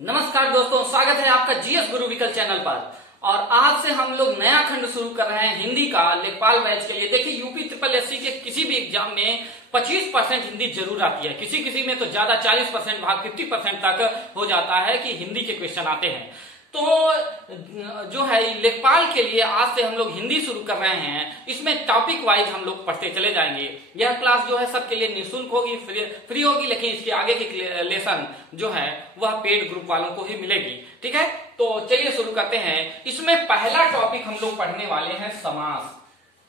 नमस्कार दोस्तों, स्वागत है आपका जीएस गुरु विकल चैनल पर। और आज से हम लोग नया खंड शुरू कर रहे हैं हिंदी का लेखपाल बैच के लिए। देखिए, यूपी ट्रिपल एससी के किसी भी एग्जाम में 25% हिंदी जरूर आती है, किसी किसी में तो ज्यादा 40% भाग 50% तक हो जाता है कि हिंदी के क्वेश्चन आते हैं। तो जो है लेखपाल के लिए आज से हम लोग हिंदी शुरू कर रहे हैं। इसमें टॉपिक वाइज हम लोग पढ़ते चले जाएंगे। यह क्लास जो है सबके लिए निःशुल्क होगी, फ्री होगी, लेकिन इसके आगे की लेसन जो है वह पेड ग्रुप वालों को ही मिलेगी। ठीक है, तो चलिए शुरू करते हैं। इसमें पहला टॉपिक हम लोग पढ़ने वाले हैं समास।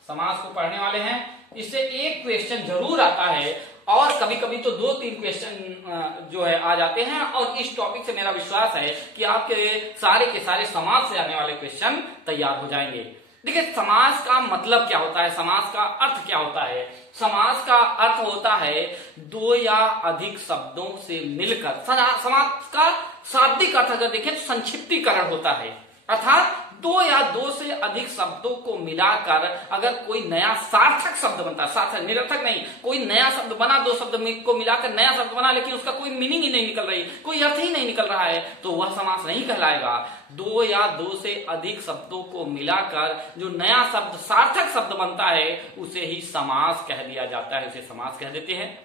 समास को पढ़ने वाले हैं। इससे एक क्वेश्चन जरूर आता है और कभी कभी तो 2-3 क्वेश्चन जो है आ जाते हैं। और इस टॉपिक से मेरा विश्वास है कि आपके सारे के सारे समास से आने वाले क्वेश्चन तैयार हो जाएंगे। देखिए, समास का मतलब क्या होता है, समास का अर्थ क्या होता है। समास का अर्थ होता है दो या अधिक शब्दों से मिलकर। समास का शाब्दिक अर्थ अगर देखें तो संक्षिप्तीकरण होता है, अर्थात दो या दो से अधिक शब्दों को मिलाकर अगर कोई नया सार्थक शब्द बनता है, सार्थक निरर्थक नहीं, कोई नया शब्द बना, दो शब्द को मिलाकर नया शब्द बना, लेकिन उसका कोई मीनिंग ही नहीं निकल रही, कोई अर्थ ही नहीं निकल रहा है, तो वह समास नहीं कहलाएगा। दो या दो से अधिक शब्दों को मिलाकर जो नया शब्द सार्थक शब्द बनता है उसे ही समास कह दिया जाता है, उसे समास कह देते हैं।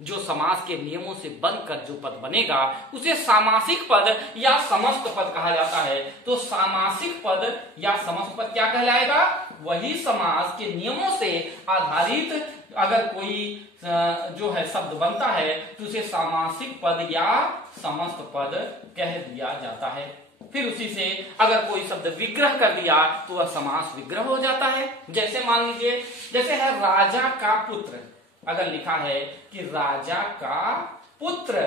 जो समास के नियमों से बनकर जो पद बनेगा उसे सामासिक पद या समस्त पद कहा जाता है। तो सामासिक पद या समस्त पद क्या कहलाएगा? वही समास के नियमों से आधारित अगर कोई जो है शब्द बनता है तो उसे सामासिक पद या समस्त पद कह दिया जाता है। फिर उसी से अगर कोई शब्द विग्रह कर दिया तो वह समास विग्रह हो जाता है। जैसे मान लीजिए, जैसे है राजा का पुत्र, अगर लिखा है कि राजा का पुत्र,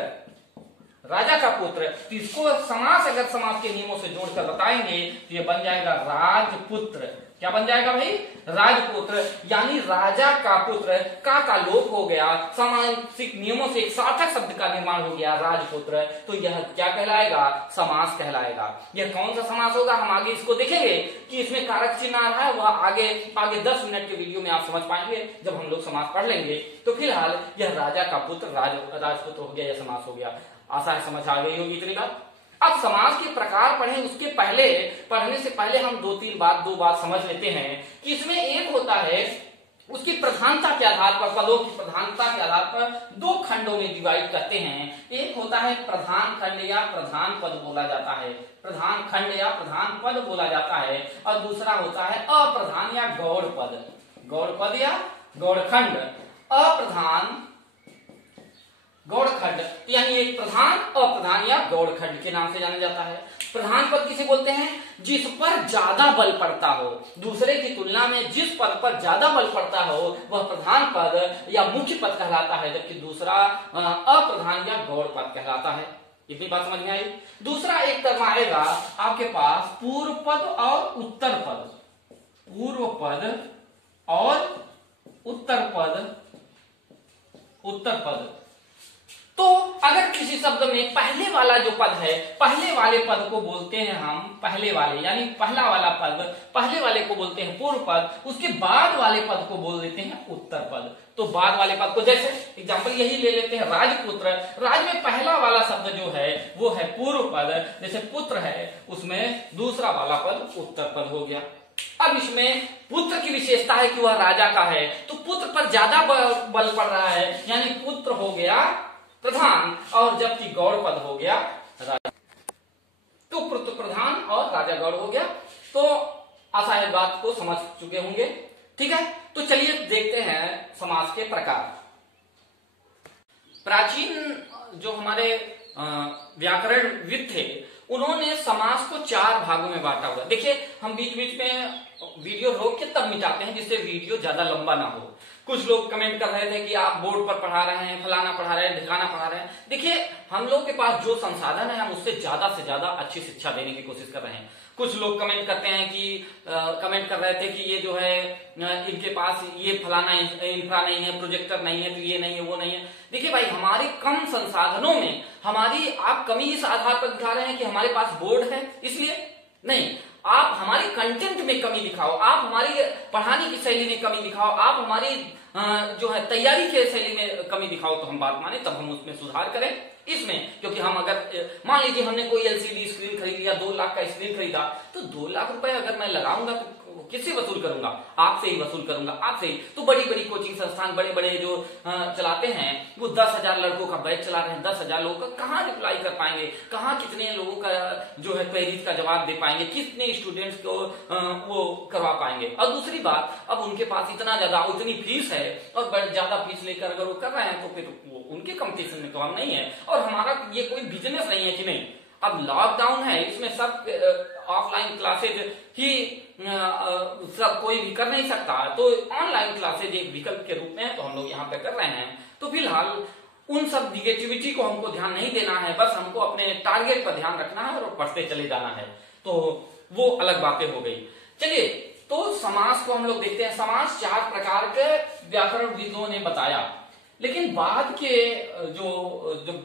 राजा का पुत्र, तो इसको समास अगर समास के नियमों से जोड़कर बताएंगे तो ये बन जाएगा राजपुत्र। क्या बन जाएगा भाई? राजपुत्र। यानी राजा का पुत्र, का लोप हो गया, सामासिक नियमों से एक सार्थक शब्द का निर्माण हो गया राजपुत्र, तो यह क्या कहलाएगा? समास कहलाएगा। यह कौन सा समास होगा हम आगे इसको देखेंगे कि इसमें कारक चिन्ह आ रहा है, वह आगे 10 मिनट के वीडियो में आप समझ पाएंगे जब हम लोग समास पढ़ लेंगे। तो फिलहाल यह राजा का पुत्र राजपुत्र हो गया, यह समास हो गया। आशा है समझ आ गई होगी इतनी बात। अब समास के प्रकार पढ़ें उसके पहले, पढ़ने से पहले हम दो बात समझ लेते हैं कि इसमें एक होता है उसकी प्रधानता के आधार पर, पदों की प्रधानता के आधार पर दो खंडों में डिवाइड करते हैं। एक होता है प्रधान खंड या प्रधान पद बोला जाता है, प्रधान खंड या प्रधान पद बोला जाता है, और दूसरा होता है अप्रधान या गौड़ पद, गौड़ पद या गौड़ खंड। अप्रधान गौड़ खंड यानी एक प्रधान, अप्रधान या गौड़ खंड के नाम से जाना जाता है। प्रधान पद किसे बोलते हैं? जिस पर ज्यादा बल पड़ता हो, दूसरे की तुलना में जिस पद पर ज्यादा बल पड़ता हो वह प्रधान पद या मुख्य पद कहलाता है, जबकि दूसरा अप्रधान या गौड़ पद कहलाता है। इतनी बात समझ में आई। दूसरा एक टर्म आएगा आपके पास पूर्व पद और उत्तर पद, पूर्व पद और उत्तर पद, उत्तर पद। तो अगर किसी शब्द में पहले वाला जो पद है, पहले वाले पद को बोलते हैं हम पहले वाले, यानी पहला वाला पद, पहले वाले को बोलते हैं पूर्व पद, उसके बाद वाले पद को बोल देते हैं उत्तर पद। तो बाद वाले पद को, जैसे एग्जांपल यही ले लेते हैं राजपुत्र, राज में पहला वाला शब्द जो है वो है पूर्व पद, जैसे पुत्र है उसमें दूसरा वाला पद उत्तर पद हो गया। अब इसमें पुत्र की विशेषता है कि वह राजा का है, तो पुत्र पर ज्यादा बल पड़ रहा है, यानी पुत्र हो गया प्रधान, और जबकि गौड़ पद हो गया राजा, तो पुत्र प्रधान और राजा गौड़ हो गया। तो आशा है बात को समझ चुके होंगे। ठीक है, तो चलिए देखते हैं समास के प्रकार। प्राचीन जो हमारे व्याकरणविद थे उन्होंने समास को 4 भागों में बांटा हुआ। देखिए, हम बीच बीच में वीडियो रोक के तब मिटाते हैं जिससे वीडियो ज्यादा लंबा ना हो। कुछ लोग कमेंट कर रहे थे कि आप बोर्ड पर पढ़ा रहे हैं, फलाना पढ़ा रहे हैं, ढिकाना पढ़ा रहे हैं। देखिए, हम लोग के पास जो संसाधन है हम उससे ज्यादा से ज्यादा अच्छी शिक्षा देने की कोशिश कर रहे हैं। कुछ लोग कमेंट करते हैं कि कमेंट कर रहे थे कि ये जो है इनके पास ये फलाना इंफ्रा नहीं है, प्रोजेक्टर नहीं है, तो ये नहीं है, वो नहीं है। देखिए भाई, हमारे कम संसाधनों में हमारी आप कमी इस आधार पर दिखा रहे हैं कि हमारे पास बोर्ड है इसलिए नहीं, आप हमारी कंटेंट में कमी दिखाओ, आप हमारी पढ़ाने की शैली में कमी दिखाओ, आप हमारी जो है तैयारी के शैली में कमी दिखाओ तो हम बात माने, तब हम उसमें सुधार करें इसमें। क्योंकि हम अगर मान लीजिए हमने कोई एलसीडी स्क्रीन खरीद लिया, 2 लाख का स्क्रीन खरीदा, तो 2 लाख रुपए अगर मैं लगाऊंगा तो किससे वसूल करूंगा? आपसे ही वसूल करूंगा, आपसे ही। तो बड़ी बड़ी कोचिंग संस्थान, बड़े बड़े जो चलाते हैं, वो 10,000 लड़कों का बैच चला रहे हैं, 10,000 लोगों का कहाँ रिप्लाई कर पाएंगे? कहाँ कितने लोगों का जो है क्वेरीज का जवाब दे पाएंगे? कितने स्टूडेंट्स को वो करवा पाएंगे? और दूसरी बात, अब उनके पास इतना ज्यादा, उतनी फीस है और ज्यादा फीस लेकर अगर वो कर रहे हैं तो फिर वो उनके कंपटीशन में तो हम नहीं है, और हमारा ये कोई बिजनेस नहीं है कि नहीं। अब लॉकडाउन है, इसमें सब ऑफलाइन क्लासेज ही सब कोई भी कर नहीं सकता, तो ऑनलाइन क्लासेज एक विकल्प के रूप में तो हम लोग यहाँ पे कर रहे हैं। तो फिलहाल उन सब निगेटिविटी को हमको ध्यान नहीं देना है, बस हमको अपने टारगेट पर ध्यान रखना है और पढ़ते चले जाना है। तो वो अलग बातें हो गई। चलिए, तो समास को हम लोग देखते हैं। समास 4 प्रकार के व्याकरणविदों ने बताया, लेकिन बाद के जो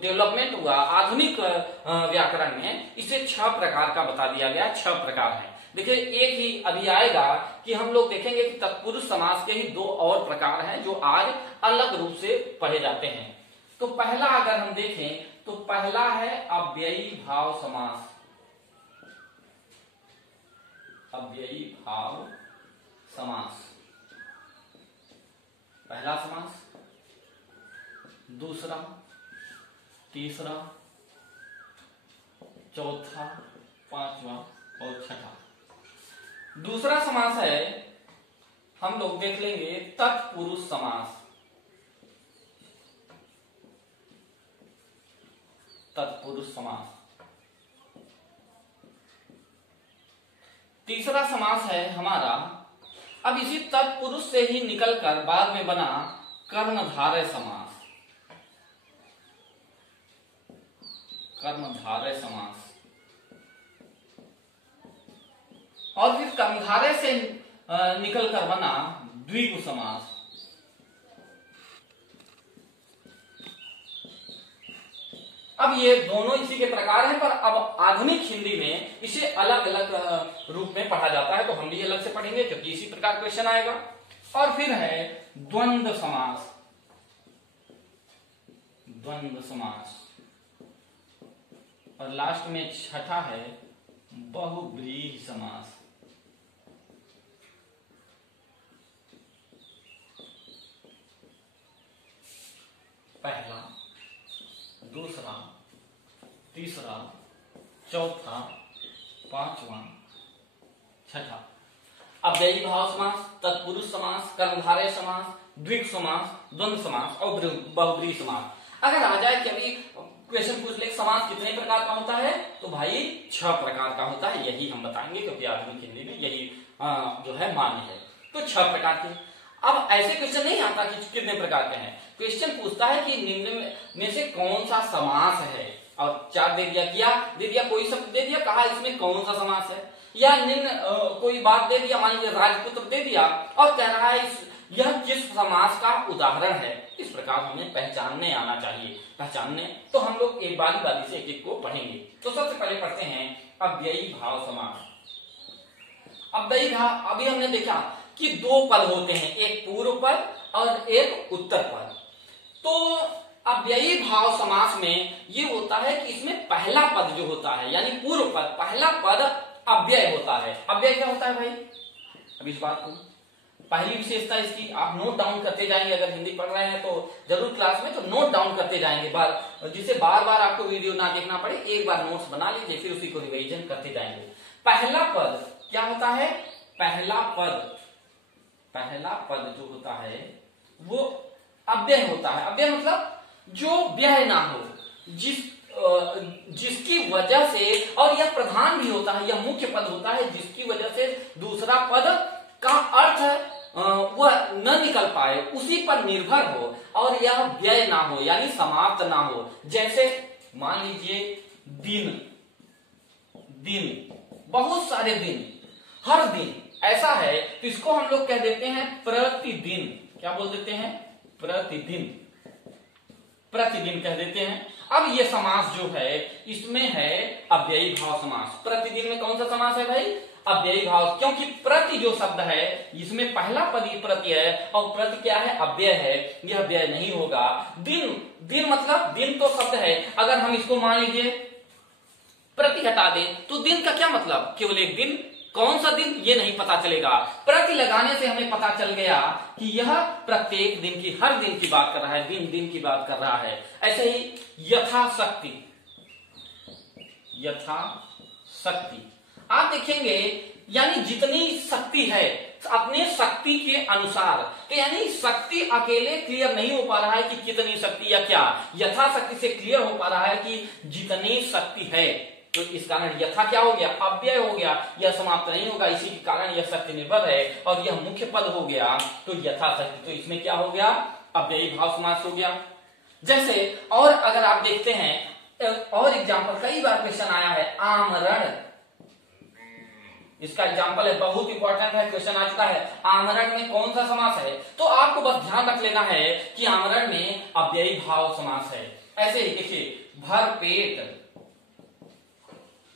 डेवलपमेंट हुआ आधुनिक व्याकरण में, इसे 6 प्रकार का बता दिया गया। 6 प्रकार है। देखिए, एक ही अभी आएगा कि हम लोग देखेंगे कि तत्पुरुष समास के ही 2 और प्रकार हैं जो आज अलग रूप से पढ़े जाते हैं। तो पहला अगर हम देखें तो पहला है अव्ययी भाव समास। अव्ययी भाव समास पहला समास, दूसरा, तीसरा, चौथा, पांचवा और छठा। दूसरा समास है, हम लोग देख लेंगे तत्पुरुष समास। तत्पुरुष समास। तीसरा समास है हमारा, अब इसी तत्पुरुष से ही निकलकर बाद में बना कर्मधारय समास। कर्मधारय समास। और फिर कर्मधारय से निकलकर बना द्विगु समास। अब ये दोनों इसी के प्रकार हैं, पर अब आधुनिक हिंदी में इसे अलग अलग रूप में पढ़ा जाता है, तो हम भी अलग से पढ़ेंगे क्योंकि इसी प्रकार क्वेश्चन आएगा। और फिर है द्वंद्व समास। द्वंद्व समास। और लास्ट में छठा है बहुव्रीहि समास। पहला, दूसरा, तीसरा, चौथा, पांचवा, छठा। अव्ययी भाव समास, तत्पुरुष समास, कर्मधारय समास, द्विगु समास, द्वंद्व समास और बहुव्रीहि समास। अगर आ जाए कि अभी क्वेश्चन पूछ ले समास कितने प्रकार का होता है, तो भाई 6 प्रकार का होता है, यही हम बताएंगे क्योंकि आधुनिक हिंदी में यही जो है मान्य है। तो 6 प्रकार के। अब ऐसे क्वेश्चन नहीं आता कि कितने प्रकार के हैं, क्वेश्चन पूछता है कि निम्न में से कौन सा समास है, और 4 दे दिया, क्या दे दिया, कोई शब्द दे दिया, कहा इसमें कौन सा समास है, या निम्न कोई बात दे दिया, मान लीजिए राजपुत्र दे दिया और कह रहा है यह किस समास का उदाहरण है। इस प्रकार हमें पहचानने आना चाहिए। पहचानने तो हम लोग एक बारी से एक एक को पढ़ेंगे। तो सबसे पहले पढ़ते हैं अव्ययी भाव समास। अव्ययी भाव, अभी हमने देखा कि 2 पद होते हैं, एक पूर्व पद और एक उत्तर पद। तो अव्ययी भाव समास में ये होता है कि इसमें पहला पद जो होता है, यानी पूर्व पद, पहला पद अव्यय होता है। अव्यय क्या होता है भाई? अब इस बात को, पहली विशेषता इसकी आप नोट डाउन करते जाएंगे। अगर हिंदी पढ़ रहे हैं तो जरूर क्लास में तो नोट डाउन करते जाएंगे, जिससे बार बार आपको वीडियो ना देखना पड़े। एक बार नोट्स बना लीजिए, फिर उसी को रिवीजन करते जाएंगे। पहला पद क्या होता है? पहला पद जो होता है वो अव्यय होता है। अव्यय मतलब जो व्यय ना हो, जिसकी वजह से, और यह प्रधान भी होता है, यह मुख्य पद होता है, जिसकी वजह से दूसरा पद का अर्थ वह न निकल पाए, उसी पर निर्भर हो, और यह व्यय ना हो यानी समाप्त ना हो। जैसे मान लीजिए दिन, बहुत सारे दिन, हर दिन ऐसा है, तो इसको हम लोग कह देते हैं प्रतिदिन। क्या बोल देते हैं? प्रतिदिन कह देते हैं। अब ये समास जो है इसमें है अव्ययी भाव समास। प्रतिदिन में कौन सा समास है भाई? अव्ययी भाव, क्योंकि प्रति जो शब्द है इसमें पहला पद ही प्रति है, और प्रति क्या है? अव्यय है, यह व्यय नहीं होगा। दिन मतलब दिन तो शब्द है, अगर हम इसको मान लीजिए प्रति हटा दें तो दिन का क्या मतलब, केवल एक दिन, कौन सा दिन ये नहीं पता चलेगा। प्रति लगाने से हमें पता चल गया कि यह प्रत्येक दिन की, हर दिन की बात कर रहा है, दिन दिन की बात कर रहा है। ऐसे ही यथाशक्ति, यथाशक्ति आप देखेंगे यानी जितनी शक्ति है अपने शक्ति के अनुसार, तो यानी शक्ति अकेले क्लियर नहीं हो पा रहा है कि कितनी शक्ति या क्या, यथाशक्ति से क्लियर हो पा रहा है कि जितनी शक्ति है। तो इस कारण यथा क्या हो गया, अव्यय हो गया, यह समाप्त नहीं होगा, इसी के कारण यह शक्ति निर्भर है और यह मुख्य पद हो गया। तो यथाशक्ति, तो इसमें क्या हो गया, अव्ययी भाव समास हो गया। जैसे और अगर आप देखते हैं और एग्जाम्पल, कई बार क्वेश्चन आया है आमरण, इसका एग्जाम्पल है, बहुत इंपॉर्टेंट है, क्वेश्चन आ चुका है, आमरण में कौन सा समास है। तो आपको बस ध्यान रख लेना है कि आमरण में अव्ययी भाव समास है। ऐसे ही देखिए भरपेट,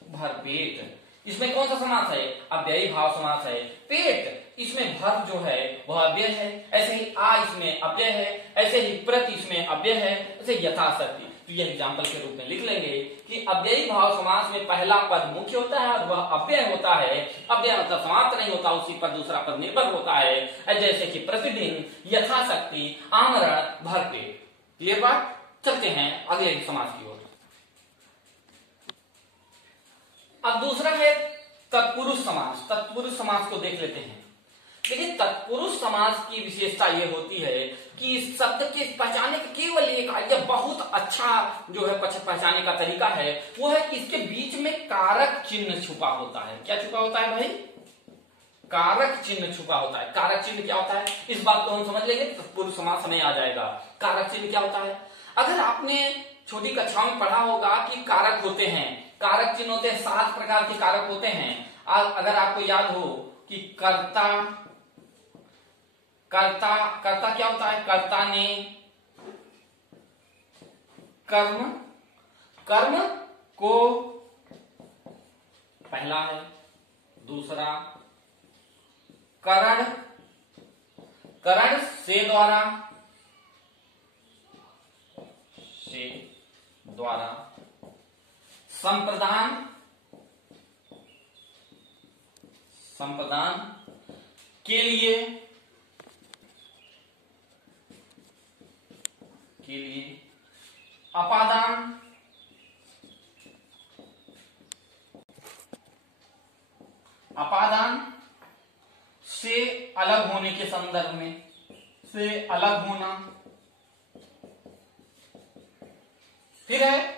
भरपेट इसमें कौन सा समास है, अव्ययी भाव समास है। पेट इसमें भर जो है वह अव्यय है, ऐसे ही आ इसमें अव्यय है, ऐसे ही प्रति इसमें अव्यय है, ऐसे यथाशक्ति। तो यह एग्जाम्पल के रूप में लिख लेंगे कि अव्ययी भाव समास में पहला पद मुख्य होता है और वह अव्यय होता है। अव्यय मतलब समाप्त नहीं होता, उसी पर दूसरा पद निर्भर होता है, जैसे कि प्रतिदिन, यथाशक्ति, आमरण, भरपेट। क्लियर बात। चलते हैं अगले समास की ओर। अब दूसरा है तत्पुरुष समास। तत्पुरुष समास को देख लेते हैं। देखिए तत्पुरुष समास की विशेषता यह होती है कि इस शब्द के पहचाने का केवल एक आइडिया, बहुत अच्छा जो है पहचाने का तरीका है वो है कि इसके बीच में कारक चिन्ह छुपा होता है। क्या छुपा होता है भाई, कारक चिन्ह छुपा होता है। कारक चिन्ह क्या होता है, इस बात को हम समझ लेंगे, तत्पुरुष समास हमें आ जाएगा। कारक चिन्ह क्या होता है, अगर आपने छोटी कक्षाओं में पढ़ा होगा कि कारक होते हैं, कारक चिन्ह होते हैं, 7 प्रकार के कारक होते हैं। अगर आपको याद हो कि कर्ता, कर्ता कर्ता क्या होता है, कर्ता ने कर्म, कर्म को पहला है, दूसरा करण, करण से द्वारा, से द्वारा, संप्रदान, संप्रदान के लिए, के लिए, अपादान, अपादान से अलग होने के संदर्भ में, से अलग होना। फिर है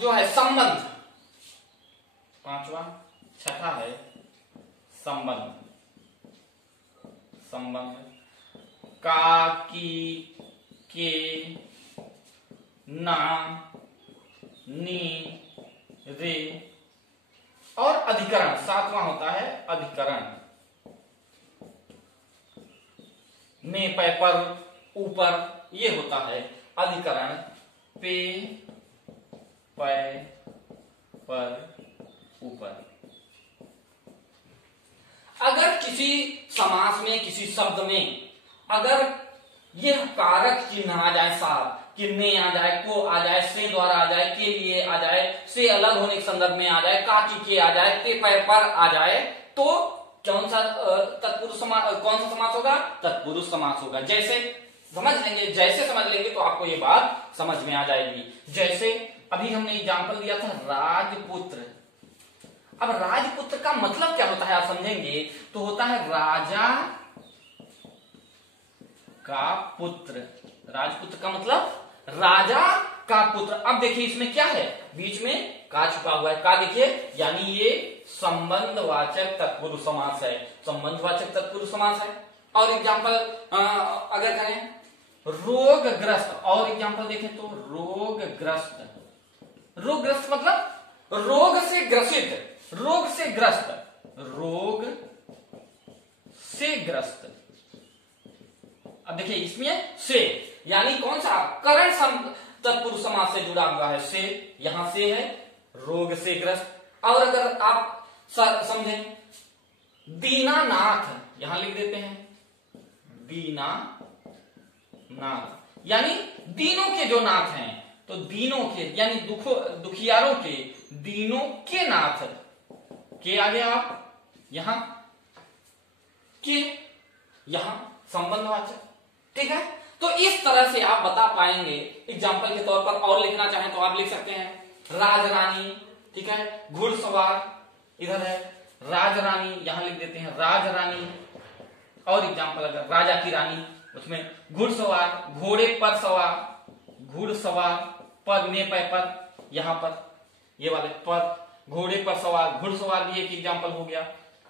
जो है संबंध, 5वां, छठा है संबंध, संबंध का, की, के, ना, नी, रे और अधिकरण, 7वां होता है अधिकरण, में, पे, पर, ऊपर, ये होता है अधिकरण। पे, पे, पर, ऊपर। अगर किसी समास में, किसी शब्द में अगर यह कारक चिन्ह आ जाए, साथ कि में आ जाए, को आ जाए, से द्वारा आ जाए, के लिए आ जाए, से अलग होने के संदर्भ में आ जाए, का, की, के आ जाए, पे, पर आ जाए, तो कौन सा तत्पुरुष समास, कौन सा समास होगा, तत्पुरुष समास होगा। जैसे समझ लेंगे, जैसे समझ लेंगे तो आपको ये बात समझ में आ जाएगी। जैसे अभी हमने एग्जाम्पल दिया था राजपुत्र। अब राजपुत्र का मतलब क्या होता है आप समझेंगे तो होता है राजा का पुत्र। राजपुत्र का मतलब राजा का पुत्र। अब देखिए इसमें क्या है, बीच में का छुपा हुआ है, का देखिए, यानी ये संबंधवाचक तत्पुरुष समास है, संबंधवाचक तत्पुरुष समास है। और एग्जाम्पल अगर करें रोगग्रस्त, और एग्जाम्पल देखें तो रोगग्रस्त, रोगग्रस्त मतलब रोग से ग्रसित, रोग से ग्रस्त, रोग से ग्रस्त। अब देखिए इसमें से यानी कौन सा, करण तत्पुरुष समास से जुड़ा हुआ है, से, यहां से है, रोग से ग्रस्त। और अगर आप समझें दीनानाथ, यहां लिख देते हैं दीनानाथ, यानी दीनों के जो नाथ हैं, तो दीनों के यानी दुखियारों के, दीनों के नाथ, के आगे आप यहां के, यहां संबंधवाचक, ठीक है। तो इस तरह से आप बता पाएंगे। एग्जाम्पल के तौर पर और लिखना चाहें तो आप लिख सकते हैं राजरानी, ठीक है, घुड़सवार इधर है, राजरानी यहां लिख देते हैं राजरानी। और एग्जाम्पल अगर राजा की रानी, उसमें घुड़सवार, घोड़े पर सवार, घुड़सवार, पद में पर, यहां पर ये वाले पद, घोड़े पर सवार, घुड़सवार भी एक एग्जाम्पल हो गया।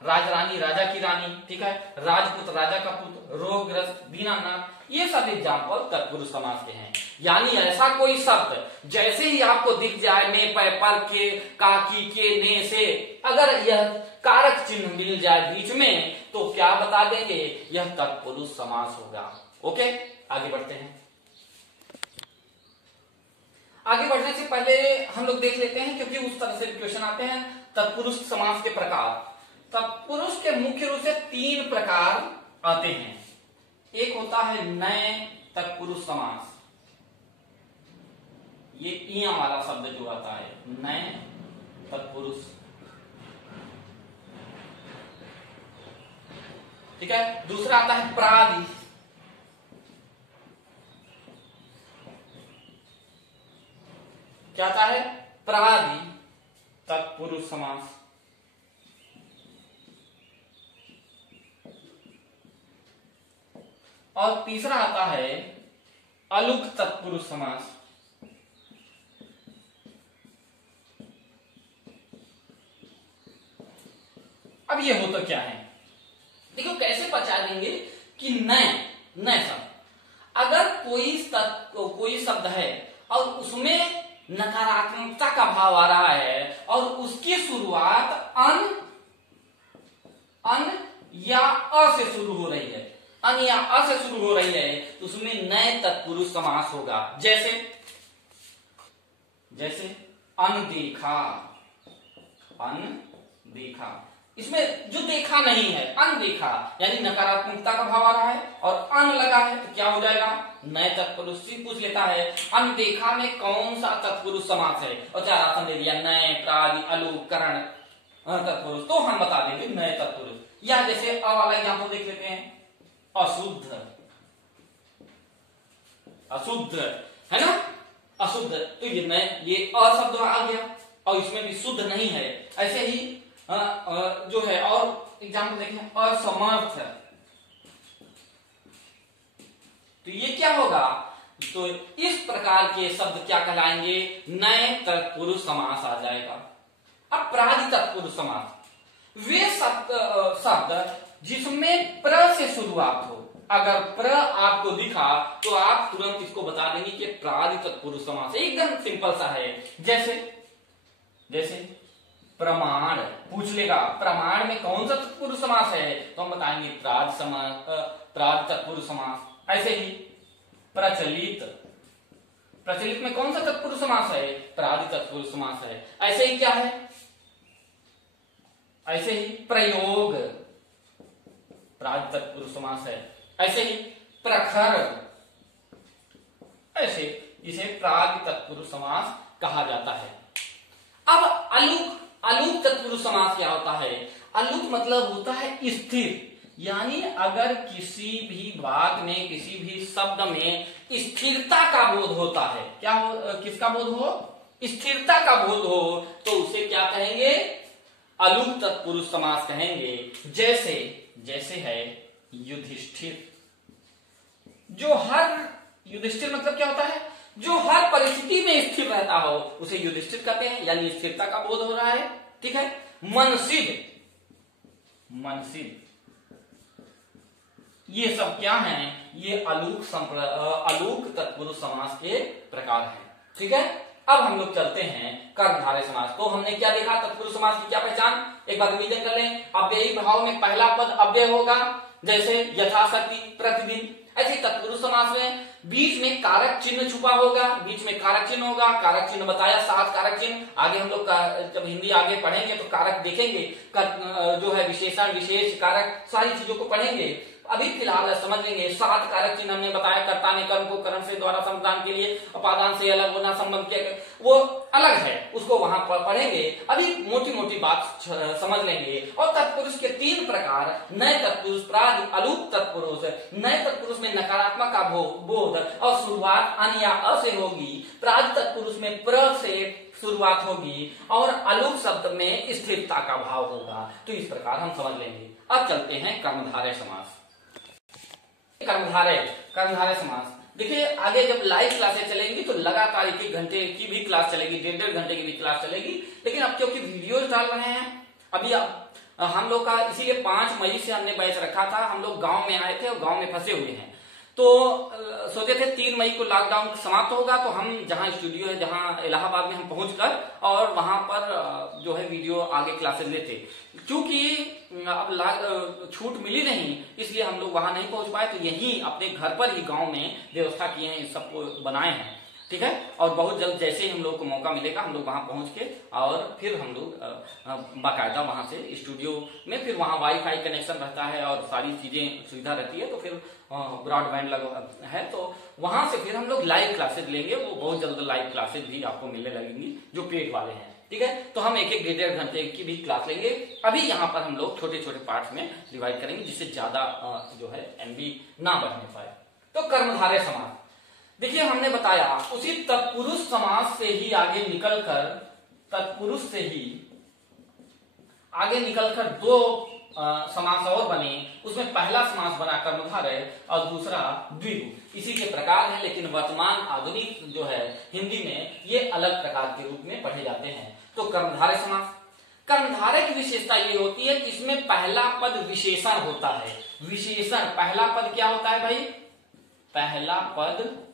राजरानी, राजा की रानी, ठीक है, राजपुत, राजा का पुत्र, रोगग्रस्त, दीनानाथ, ये सब एग्जाम्पल तत्पुरुष समास के हैं। यानी ऐसा कोई शब्द जैसे ही आपको दिख जाए में, पर, के, का, की, के, ने, से, अगर यह कारक चिन्ह मिल जाए बीच में तो क्या बता देंगे, यह तत्पुरुष समास होगा। ओके, आगे बढ़ते हैं। आगे बढ़ने से पहले हम लोग देख लेते हैं, क्योंकि उस तरह से क्वेश्चन आते हैं, तत्पुरुष समास के प्रकार। तत्पुरुष के मुख्य रूप से 3 प्रकार आते हैं। एक होता है नए तत्पुरुष समास, ये इया वाला शब्द जो आता है, नए तत्पुरुष, ठीक है। दूसरा आता है प्रादि, क्या आता है, प्रादि तत्पुरुष समास। और तीसरा आता है अलुक तत्पुरुष समास। अब ये हो तो क्या है, देखो कैसे पहचानेंगे कि नए शब्द, अगर कोई शब्द है और उसमें नकारात्मकता का भाव आ रहा है और उसकी शुरुआत अन या अ से शुरू हो रही है, अन या अ से शुरू हो रही है, तो उसमें नए तत्पुरुष समास होगा। जैसे अनदेखा, अनदेखा, इसमें जो देखा नहीं है, अनदेखा, यानी नकारात्मकता का भाव आ रहा है और अन लगा है, तो क्या हो जाएगा, नए तत्पुरुष। पूछ लेता है अनदेखा में कौन सा तत्पुरुष समास है, और 4 ऑप्शन दे दिया, नए, प्रादि, अलुक, करण तत्पुरुष, तो हम बता देंगे नए तत्पुरुष। या जैसे अ वाला एग्जाम्पल देख लेते हैं, अशुद्ध, अशुद्ध है ना, अशुद्ध, तो ये नए, ये अ शब्द आ गया और इसमें भी शुद्ध नहीं है। ऐसे ही जो है, और एग्जाम्पल देखें, असमर्थ, तो ये क्या होगा, तो इस प्रकार के शब्द क्या कहलाएंगे, नए तत्पुरुष समास आ जाएगा। अब प्रादि तत्पुरुष समास, वे शब्द जिसमें प्र से शुरुआत हो, अगर प्र आपको दिखा तो आप तुरंत इसको बता देंगे कि प्रादि तत्पुरुष समास है, एकदम सिंपल सा है। जैसे प्रमाण, पूछ लेगा प्रमाण में कौन सा तत्पुरुष समास है, तो हम बताएंगे प्रादि तत्पुरुष समास। ऐसे ही प्रचलित, प्रचलित में कौन सा तत्पुरुष समास है, प्रादि तत्पुरुष समास है। ऐसे ही क्या है, ऐसे ही प्रयोग, प्रादि तत्पुरुष समास है। ऐसे ही प्रखर, ऐसे इसे प्रादि तत्पुरुष समास कहा जाता है। अब अलुक तत्पुरुष समास क्या होता है, अलुक मतलब होता है स्थिर, यानी अगर किसी भी बात में, किसी भी शब्द में स्थिरता का बोध होता है, क्या हो, किसका बोध हो, स्थिरता का बोध हो, तो उसे क्या कहेंगे, अलुक तत्पुरुष समास कहेंगे। जैसे है युधिष्ठिर, जो हर, युधिष्ठिर मतलब क्या होता है, जो हर परिस्थिति में स्थिर रहता हो उसे युधिष्ठिर कहते हैं, यानी स्थिरता का बोध हो रहा है, ठीक है। मनसिद, ये सब क्या हैं, ये अलुक तत्पुरुष समास के प्रकार हैं, ठीक है। अब हम लोग चलते हैं कर्मधारय समास। तो हमने क्या देखा, तत्पुरुष समास की क्या पहचान, एक बार रिवीजन कर लें। अव्ययी भाव में पहला पद अव्यय होगा, जैसे यथाशक्ति, प्रतिदिन। ऐसे तत्पुरुष समास में बीच में कारक चिन्ह छुपा होगा, बीच में कारक चिन्ह होगा। कारक चिन्ह बताया, 7 कारक चिन्ह। आगे हम लोग जब हिंदी आगे पढ़ेंगे तो कारक देखेंगे, जो है विशेषण, विशेष, कारक, सारी चीजों को पढ़ेंगे। अभी फिलहाल समझ लेंगे। सात कारक चिन्ह हमने बताया, कर्ता ने कर्म को कर्म से द्वारा संतान के लिए उपादान से अलग होना संबंध किया, वो अलग है, उसको वहां पर पढ़ेंगे। अभी मोटी मोटी बात समझ लेंगे। और तत्पुरुष के तीन प्रकार, नए तत्पुरुष, प्राग, अलूप तत्पुरुष। नए तत्पुरुष में नकारात्मक का बोध और शुरुआत अन या अ से होगी। प्राग तत्पुरुष में प्र से शुरुआत होगी और अलूप शब्द में स्थिरता का भाव होगा। तो इस प्रकार हम समझ लेंगे। अब चलते हैं कर्मधारय समास। कर्मधारय समास देखिए, आगे जब लाइव क्लासेस चलेंगी तो लगातार 1-1 घंटे की भी क्लास चलेगी, 1.5 घंटे की भी क्लास चलेगी। लेकिन अब क्योंकि वीडियोज डाल रहे हैं, अभी हम लोग का इसीलिए 5 मई से हमने बैच रखा था। हम लोग गांव में आए थे और गांव में फंसे हुए हैं, तो सोचे थे 3 मई को लॉकडाउन समाप्त होगा तो हम जहां स्टूडियो है, जहां इलाहाबाद में हम पहुंचकर और वहां पर जो है वीडियो आगे क्लासेस लेते। क्योंकि अब छूट मिली नहीं, इसलिए हम लोग वहां नहीं पहुंच पाए, तो यहीं अपने घर पर ही गांव में व्यवस्था किए हैं, इन सबको बनाए हैं, ठीक है। और बहुत जल्द जैसे ही हम लोग को मौका मिलेगा हम लोग वहां पहुंच के और फिर हम लोग बाकायदा वहां से स्टूडियो में, फिर वहां वाईफाई कनेक्शन रहता है और सारी चीजें सुविधा रहती है, तो फिर ब्रॉडबैंड लगा है, तो वहां से फिर हम लोग लाइव क्लासेस लेंगे। वो बहुत जल्द लाइव क्लासेस भी आपको मिलने लगेंगी जो पेड वाले हैं, ठीक है। तो हम 1-1 1.5 घंटे की भी क्लास लेंगे। अभी यहाँ पर हम लोग छोटे छोटे पार्ट्स में डिवाइड करेंगे, जिससे ज्यादा जो है MB ना बढ़ने पाए। तो कर्मधारय समास देखिए, हमने बताया उसी तत्पुरुष समास से ही आगे निकलकर, तत्पुरुष से ही आगे निकलकर 2 समास और बने। उसमें पहला समास बना कर्मधारय और दूसरा द्विगु। इसी के प्रकार है, लेकिन वर्तमान आधुनिक जो है हिंदी में ये अलग प्रकार के रूप में पढ़े जाते हैं। तो कर्मधारय समास, कर्मधारय की विशेषता ये होती है कि इसमें पहला पद विशेषण होता है। विशेषण, पहला पद क्या होता है भाई? पहला पद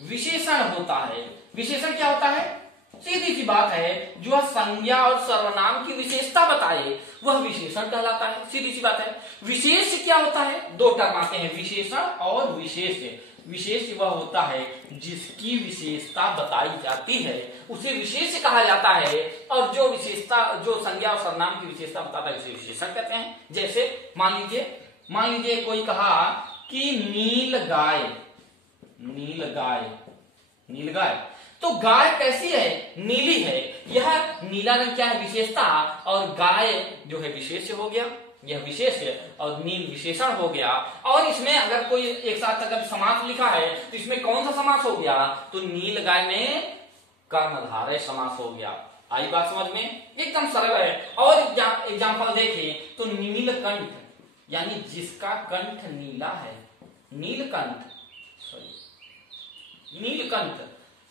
विशेषण होता है। विशेषण क्या होता है? सीधी सी बात है, जो संज्ञा और सर्वनाम की विशेषता बताए वह विशेषण कहलाता है। सीधी सी बात है। विशेष क्या होता है? 2 टर्म आते हैं, विशेषण और विशेष्य। विशेष वह होता है जिसकी विशेषता बताई जाती है, उसे विशेष कहा जाता है। और जो विशेषता, जो संज्ञा और सर्वनाम की विशेषता बताता है उसे विशेषण कहते हैं। जैसे मान लीजिए कोई कहा कि नील गाय, नील गाय, तो गाय कैसी है? नीली है। यह नीला रंग क्या है? विशेषता। और गाय जो है विशेष्य हो गया, यह विशेष्य, और नील विशेषण हो गया। और इसमें अगर कोई एक साथ अगर समास लिखा है तो इसमें कौन सा समास हो गया? तो नील गाय में कर्मधारय समास हो गया। आई बात समझ में? एकदम सरल है। और एग्जाम्पल देखें तो नीलकंठ, यानी जिसका कंठ नीला है, नीलकंठ, नीलकंठ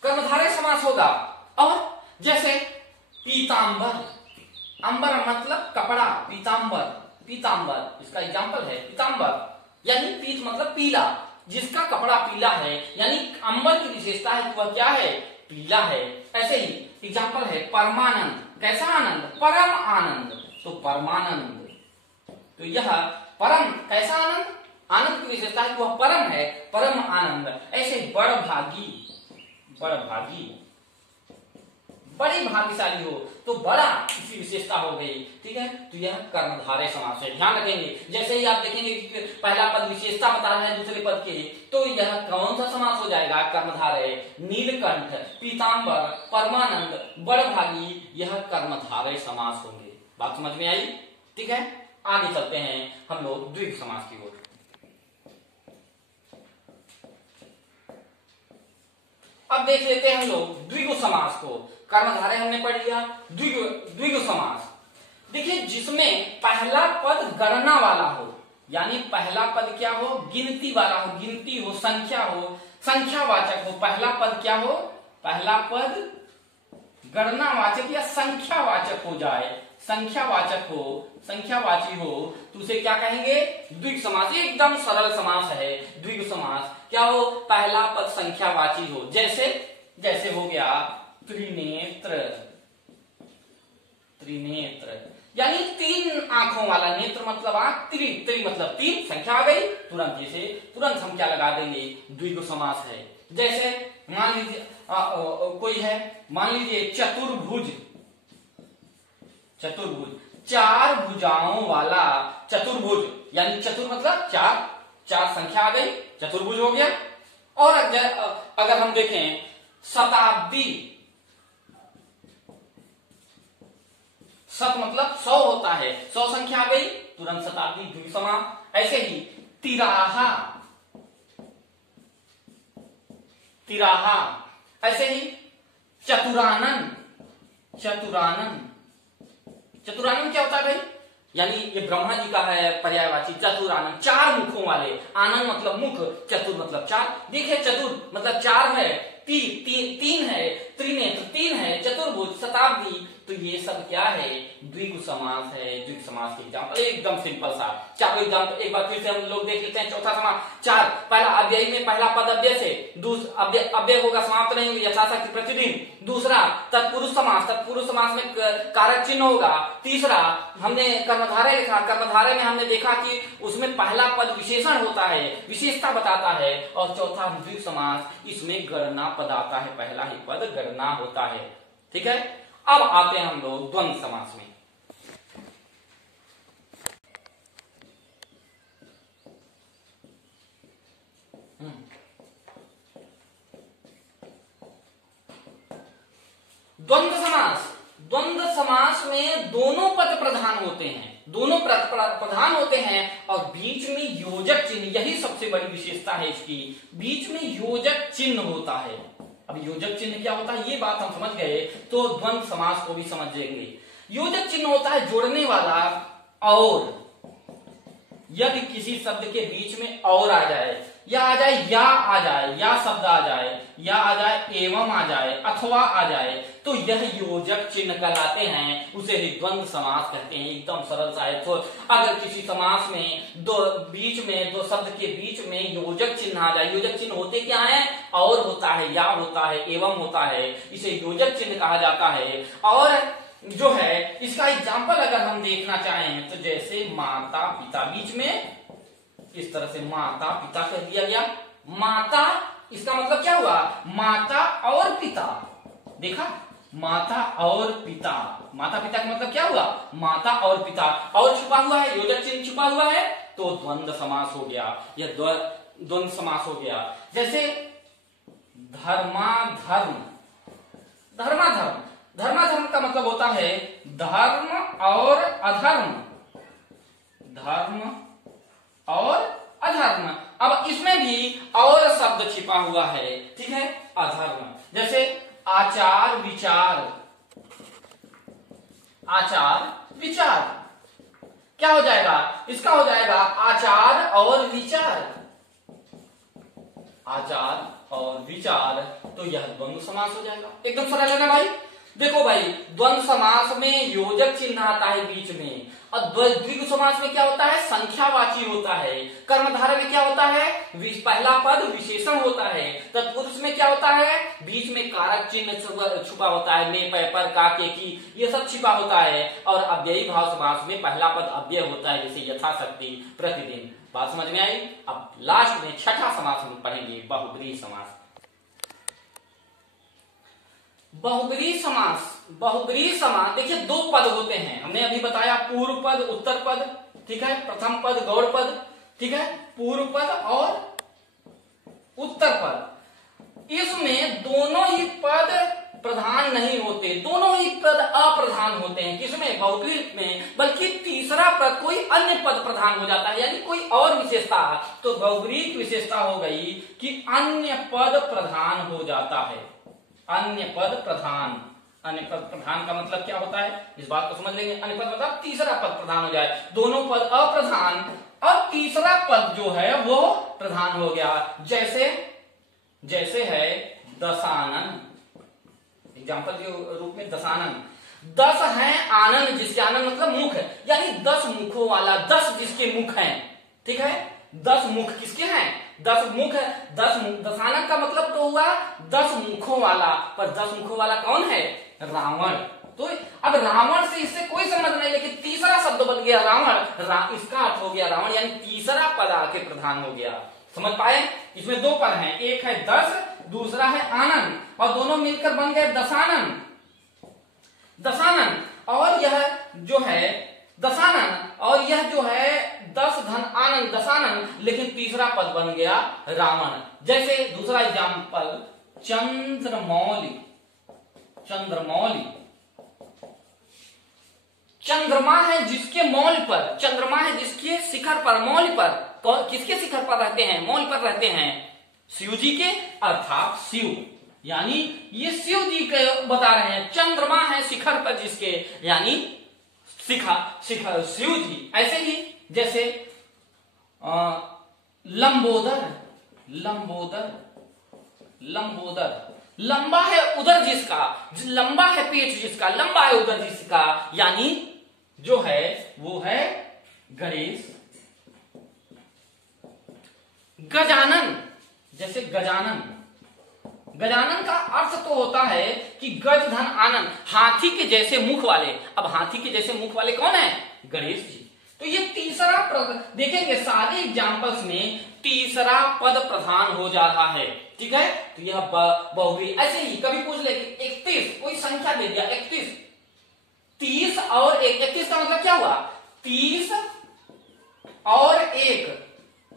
कर्मधारय समास होगा। और जैसे पीतांबर, अंबर मतलब कपड़ा, पीतांबर इसका एग्जाम्पल है। पीतांबर यानी पीत मतलब पीला, जिसका कपड़ा पीला है, यानी अंबर की विशेषता है कि वह क्या है? पीला है। ऐसे ही एग्जाम्पल है परमानंद। कैसा आनंद? परम आनंद। तो परमानंद, तो यह परम कैसा आनंद? आनंद की विशेषता है कि वह परम है, परम आनंद। ऐसे बड़भागी, बड़ी भाग्यशाली हो, तो बड़ा इसी विशेषता हो गई, ठीक है। तो यह कर्मधारय समास है, ध्यान रखेंगे। जैसे ही आप देखेंगे कि पहला पद विशेषता बता रहा है दूसरे पद के, तो यह कौन सा समास हो जाएगा? कर्मधारय। नीलकंठ, पीतांबर, परमानंद, बड़भागी, यह कर्मधारय समास होंगे। बात समझ में आई? ठीक है। आगे चलते हैं हम लोग द्विगु समास की ओर। अब देख लेते हैं हम लोग द्विगु समास को। कर्मधारय हमने पढ़ लिया। द्विगु समास देखिए, जिसमें पहला पद गणना वाला हो, यानी पहला पद क्या हो? गिनती वाला हो, गिनती हो, संख्या हो, संख्यावाचक हो। पहला पद क्या हो? पहला पद गणनावाचक या संख्यावाचक हो जाए, संख्यावाचक हो, संख्यावाची हो, तो उसे क्या कहेंगे? द्विगु समास। एकदम सरल समास है द्विगु समास। क्या हो? पहला पद संख्यावाची हो। जैसे हो गया त्रिनेत्र, यानी 3 आंखों वाला। नेत्र मतलब आंख, त्रि मतलब 3, संख्या आ गई, तुरंत हम क्या लगा देंगे? द्विगु समास है। जैसे मान लीजिए कोई है, मान लीजिए चतुर्भुज, चार भुजाओं वाला चतुर्भुज, यानी चतुर मतलब चार, चार संख्या आ गई, चतुर्भुज हो गया। और अगर हम देखें शताब्दी, शत मतलब 100 होता है, 100 संख्या आ गई, तुरंत शताब्दी द्विगु समास। ऐसे ही तिराहा, तिराहा। ऐसे ही चतुरानन, चतुरानन, चतुरानन क्या होता है भाई? यानी ये ब्रह्मा जी का है पर्यायवाची चतुरानन, चार मुखों वाले। आनंद मतलब मुख, चतुर मतलब चार। देखिए चतुर मतलब चार है, तीन है, त्रिनेत्र तीन है, चतुर्भुज, शताब्दी, तो ये सब क्या है? द्विगु समास है। द्विगु समास के एग्जाम्पल एकदम सिंपल सा चारों एग्जाम्पल एक बार फिर से हम लोग देख लेते हैं। चौथा समास चार, पहला अव्ययी में पहला पद अव्यय से, अव्यय होगा समाप्त नहीं होगा यथाशक्ति प्रतिदिन। दूसरा तत्पुरुष समास, तत्पुरुष समास में कारक चिन्ह होगा। तीसरा हमने कर्मधारय लिखा, कर्मधारय में हमने देखा कि उसमें पहला पद विशेषण होता है, विशेषता बताता है। और चौथा द्विगु समास, इसमें गणना पद आता है, पहला ही पद गणना होता है। ठीक है, अब आते हैं हम लोग द्वंद्व समास में। द्वंद्व समास, द्वंद्व समास में दोनों पद प्रधान होते हैं, दोनों प्रधान होते हैं और बीच में योजक चिन्ह, यही सबसे बड़ी विशेषता है इसकी, बीच में योजक चिन्ह होता है। अब योजक चिन्ह क्या होता है ये बात हम समझ गए, तो द्वंद्व समास को भी समझ जाएंगे। योजक चिन्ह होता है जोड़ने वाला, और यदि किसी शब्द के बीच में और आ जाए, या आ जाए या आ जाए, या शब्द आ जाए, या आ जाए एवं आ जाए, अथवा आ जाए, तो यह योजक चिन्ह कहलाते हैं, उसे ही द्वंद्व समास कहते हैं। एकदम सरल सा है। तो अगर किसी समास में दो शब्द के बीच में योजक चिन्ह आ जाए, योजक चिन्ह होते क्या है? और होता है, या होता है, एवं होता है, इसे योजक चिन्ह कहा जाता है। और जो है इसका एग्जाम्पल अगर हम देखना चाहें तो जैसे माता पिता, बीच में इस तरह से माता पिता कह दिया गया। माता, इसका मतलब क्या हुआ? माता और पिता। देखा, माता और पिता, माता पिता का मतलब क्या हुआ? माता और पिता, और छुपा हुआ है, योजक चिन्ह छुपा हुआ है, तो द्वंद्व समास हो गया, यह द्वंद्व समास हो गया। जैसे धर्माधर्म, धर्माधर्म, धर्माधर्म का मतलब होता है धर्म और अधर्म, धर्म और अधर्म। अब इसमें भी और शब्द छिपा हुआ है, ठीक है, अधर्म। जैसे आचार विचार, आचार विचार क्या हो जाएगा? इसका हो जाएगा आचार और विचार, आचार और विचार, तो यह द्वंद्व समास हो जाएगा। एकदम सरल है ना भाई? देखो भाई, द्वंद्व समास में योजक चिन्ह आता है बीच में, और द्विगु समास में क्या होता है? संख्यावाची होता है। कर्मधारय में क्या होता है? पहला पद विशेषण होता है। तत्पुरुष में क्या होता है? बीच में कारक चिन्ह छुपा होता है, में, पे, पर, का, के, की, ये सब छिपा होता है। और अव्ययी भाव समास में पहला पद अव्यय होता है, जैसे यथाशक्ति प्रतिदिन। बात समझ में आई? अब लास्ट में छठा समास हम पढ़ेंगे, बहुब्रीहि समास। बहुब्रीहि समास, बहुब्रीहि समास देखिए दो पद होते हैं, हमने अभी बताया पूर्व पद उत्तर पद, ठीक है, प्रथम पद गौड़ पद, ठीक है, पूर्व पद और उत्तर पद। इसमें दोनों ही पद प्रधान नहीं होते, दोनों ही पद अप्रधान होते हैं। किसमें? बहुब्रीहि में। बल्कि तीसरा पद कोई अन्य पद प्रधान हो जाता है, यानी कोई और विशेषता। तो बहुब्रीहि की विशेषता हो गई कि अन्य पद प्रधान हो जाता है, अन्य पद प्रधान। अन्य पद प्रधान का मतलब क्या होता है, इस बात को समझ लेंगे। अन्य पद मतलब तीसरा पद प्रधान हो जाए, दोनों पद अप्रधान और तीसरा पद जो है वो प्रधान हो गया। जैसे जैसे है दशानन, एग्जाम्पल के रूप में दशानन। 10 है आनंद, जिसके आनंद मतलब मुख है, यानी 10 मुखों वाला, 10 जिसके मुख हैं, ठीक है, 10 मुख किसके हैं? 10 मुख है। 10 दशानन का मतलब तो हुआ 10 मुखों वाला, पर 10 मुखों वाला कौन है? रावण। तो अब रावण से इससे कोई संबंध नहीं, लेकिन तीसरा शब्द बन गया रावण, इसका अर्थ हो गया रावण, यानी तीसरा पद आके प्रधान हो गया। समझ पाए? इसमें दो पद हैं, एक है 10, दूसरा है आनंद, और दोनों मिलकर बन गए दशानन, दशानन। और यह जो है दशानन, और यह जो है दस धन आनंद दशानन, लेकिन तीसरा पद बन गया रावण। जैसे दूसरा एग्जाम्पल चंद्रमौली, चंद्रमौली, चंद्रमा है जिसके मौल पर, चंद्रमा है जिसके शिखर पर, मौल पर, किसके शिखर पर रहते हैं, मौल पर रहते हैं, शिव जी के, अर्थात शिव, यानी ये शिव जी के बता रहे हैं। चंद्रमा है शिखर पर जिसके, यानी शिखर शिव जी। ऐसे ही जैसे लंबोदर, लंबोदर, लंबोदर, लंबा है उधर जिसका, लंबा है पेट जिसका, लंबा है उधर जिसका, यानी जो है वो है गणेश। गजानन, जैसे गजानन, गजानन का अर्थ तो होता है कि गज धन आनंद, हाथी के जैसे मुख वाले। अब हाथी के जैसे मुख वाले कौन है, गणेश जी। तो ये तीसरा पद देखेंगे, सारे एग्जाम्पल्स में तीसरा पद प्रधान हो जा रहा है, ठीक है। तो यह बहुव्रीहि। ऐसे ही कभी पूछ ले कि 31, कोई संख्या दे दिया 31, 30 और 1, 31 का मतलब क्या हुआ, 30 और 1,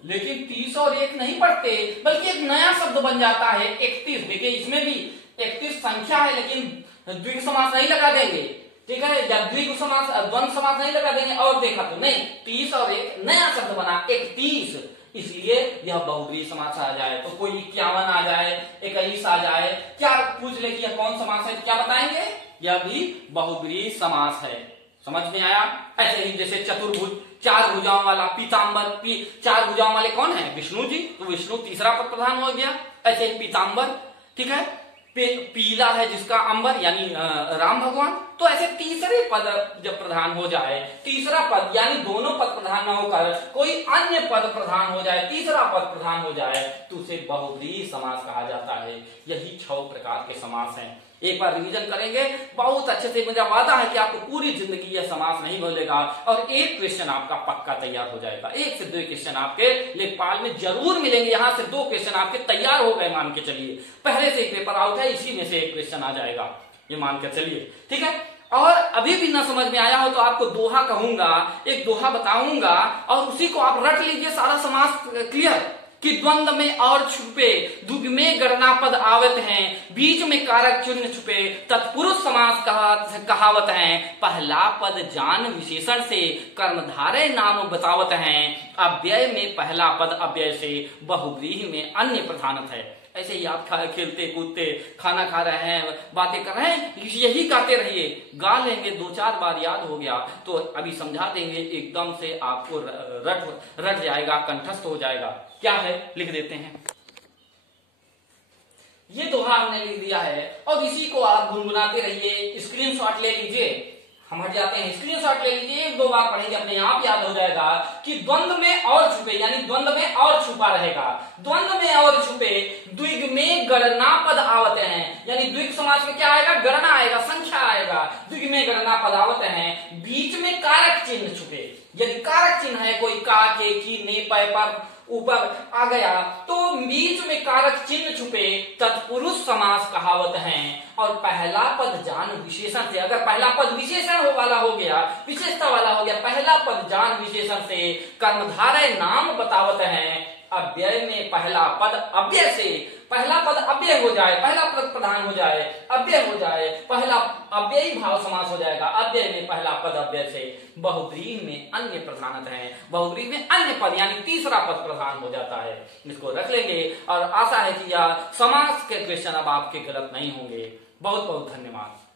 लेकिन 30 और 1 नहीं पढ़ते, बल्कि एक नया शब्द बन जाता है 31। देखिए इसमें भी 31 संख्या है, लेकिन द्विगु समास नहीं लगा देंगे, ठीक है, जब द्विगु समास द्वंद्व समास नहीं लगा देंगे। और देखा तो नहीं, 30 और 1 नया शब्द बना 31, इसलिए यह बहुव्रीहि समास आ जाए। तो कोई 51 आ जाए, 21 आ जाए, क्या पूछ ले कि यह कौन समास है, क्या बताएंगे, यह भी बहुव्रीहि समास है। समझ में आया। ऐसे ही जैसे चतुर्भुज, 4 भुजाओं वाला, पीतांबर, 4 भुजाओं वाले कौन है, विष्णु जी, तो विष्णु तीसरा पद प्रधान हो गया। ऐसे ही पीतांबर, ठीक है, पीला है जिसका अंबर, यानी राम भगवान। तो ऐसे तीसरे पद जब प्रधान हो जाए, तीसरा पद यानी दोनों पद प्रधान न होकर कोई अन्य पद प्रधान हो जाए, तीसरा पद प्रधान हो जाए, तो उसे बहुव्रीहि समास कहा जाता है। यही 6 प्रकार के समास हैं। एक बार रिवीजन करेंगे बहुत अच्छे से, मुझे वादा है कि आपको पूरी जिंदगी यह समास नहीं भूलेगा, और एक क्वेश्चन आपका पक्का तैयार हो जाएगा। 1 से 2 क्वेश्चन आपके लेखपाल में जरूर मिलेंगे। यहां से 2 क्वेश्चन आपके तैयार हो गए, मान के चलिए। पहले से एक पेपर आउट है, इसी में से एक क्वेश्चन आ जाएगा, ये मान के चलिए, ठीक है। और अभी भी ना समझ में आया हो तो आपको दोहा कहूंगा, एक दोहा बताऊंगा, और उसी को आप रट लीजिए, सारा समास क्लियर। कि द्वंद्व में और छुपे, दुग में गणना पद आवत हैं, बीच में कारक चिन्ह छुपे, तत्पुरुष समास कहावत हैं, पहला पद जान विशेषण से, कर्मधारय नाम बतावत हैं, अव्यय में पहला पद अव्यय से, बहुव्रीहि में अन्य प्रधानत है। ऐसे ही आप खेलते कूदते, खाना खा रहे हैं, बातें कर रहे हैं, यही गाते रहिए, गा लेंगे, 2-4 बार याद हो गया तो अभी समझा देंगे, एकदम से आपको रट जाएगा, कंठस्थ हो जाएगा। क्या है लिख देते हैं, ये दोहा हमने लिख दिया है, और इसी को आप गुनगुनाते रहिए, स्क्रीनशॉट ले लीजिए। हम हट जाते हैं, स्क्रीनशॉट ले लीजिए, 1-2 बार पढ़ेंगे, अपने आप याद हो जाएगा कि द्वंद्व में और छुपे, यानी द्वंद्व में और छुपा रहेगा, द्वंद्व में और छुपे, द्विग में गणना पद आवत हैं, यानी द्विग समास में क्या आएगा, गणना आएगा, संख्या आएगा, द्विग में गणना पद आवत हैं, बीच में कारक चिन्ह छुपे, यदि कारक चिन्ह है कोई का, के, की, ने, पै, पर ऊपर आ गया तो बीच में कारक चिन्ह छुपे, तत्पुरुष समास कहावत हैं, और पहला पद जान विशेषण से, अगर पहला पद विशेषण वाला हो गया, विशेषता वाला हो गया, पहला पद जान विशेषण से, कर्मधारय नाम बतावत हैं, अव्यय में पहला पद अव्यय से, पहला पद अव्यय हो जाए, पहला पद प्रधान हो जाए, अव्यय हो जाए, पहला अव्ययी भाव समास हो जाएगा, अव्यय में पहला पद अव्यय से, बहुव्रीहि में अन्य प्रधानत है, बहुव्रीहि में अन्य पद यानी तीसरा पद प्रधान हो जाता है। इसको रख लेंगे, और आशा है कि यह समास के क्वेश्चन अब आपके गलत नहीं होंगे। बहुत बहुत धन्यवाद।